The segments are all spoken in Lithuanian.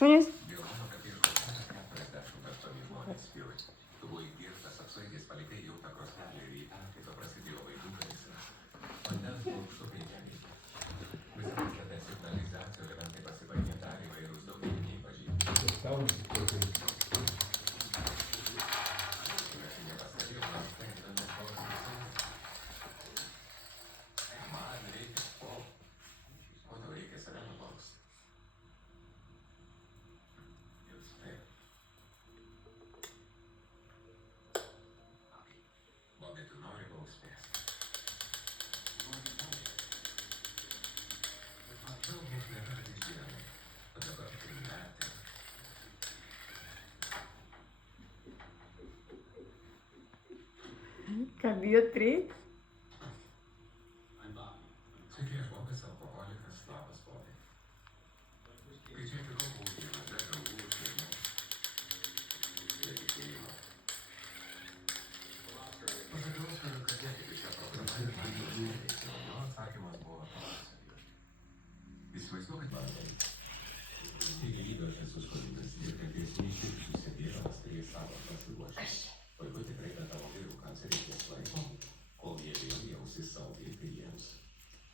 šunys. Byloja, kad prieš 48 žmonės vyrui buvo įpirktas apsvaigęs palikė jau tą krosnelį ir į perkaitą prasidėjo vaikų gaisras. Vandens paukštukai neveikia. Visą laiką signalizacijų elementai pasibaigė dar įvairūs daugybiniai pažeidimai. Man reikia spalvų. O tau reikia save nubaust. Jūs taip. Bobi, tu nori bausmės. Nori bausmės. Bet man daug mums nekada išgyvenai. O dabar tai metai. Ką bijot prieit? Sveiki, aš Bobis, alkoholikas, labas Bobi. Kai čia atvykau, buvau vienas be draugų ir šeimų. Be tikėjimo. Pasakiau Oskarui, kad netikiu šią programą ir man jos nereikia, o jo atsakymas buvo toks. Įsivaizduokit man daryti. Į gyvybę aš esu skolingas ir kad jis neištirpsiu sėdėdamas prie savo pasiruošęs. Vaikų tikrai be tavo vyrukams reikės laiko, kol jie vėl jausis saugiai prie jiems.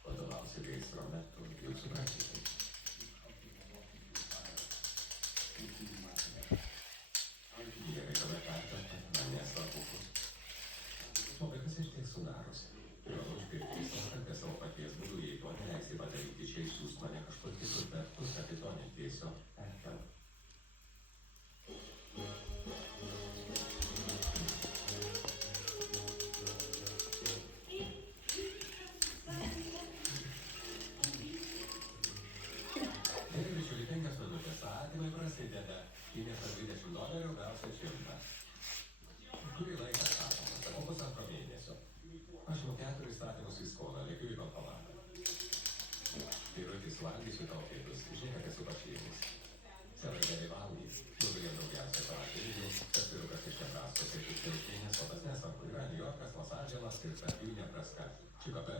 Vadovausi gaisro metu, jau suprasite. Gerai, kada pertarta, man nesvarbu bus. O kas iš tiesų darosi? Privalau užpirkti įsakantę savo paties būdų, jei to neleisi padaryti, čia išsiųs mane kažkur kitur, bet tu kapitone tiesiog perkelk. Statymai prasideda. Įneša $20, gausi 100. Kurį laiką statomas, o pusantro mėnesio. Aš jau 4 statymus į skolą, lėkiu į bankomatą. Vyrutis valgysiu tau pietus, žinai, kad esu pašėlis. Savai dalyvauji, nugalėjom daugiausia pavadėjų, tas vyrukas iš Nebraskos ir iš Kiaušinės, o tas nesvarbu yra New Yorkas, Los Andželas ir tarp jų Nebraska. Chicago.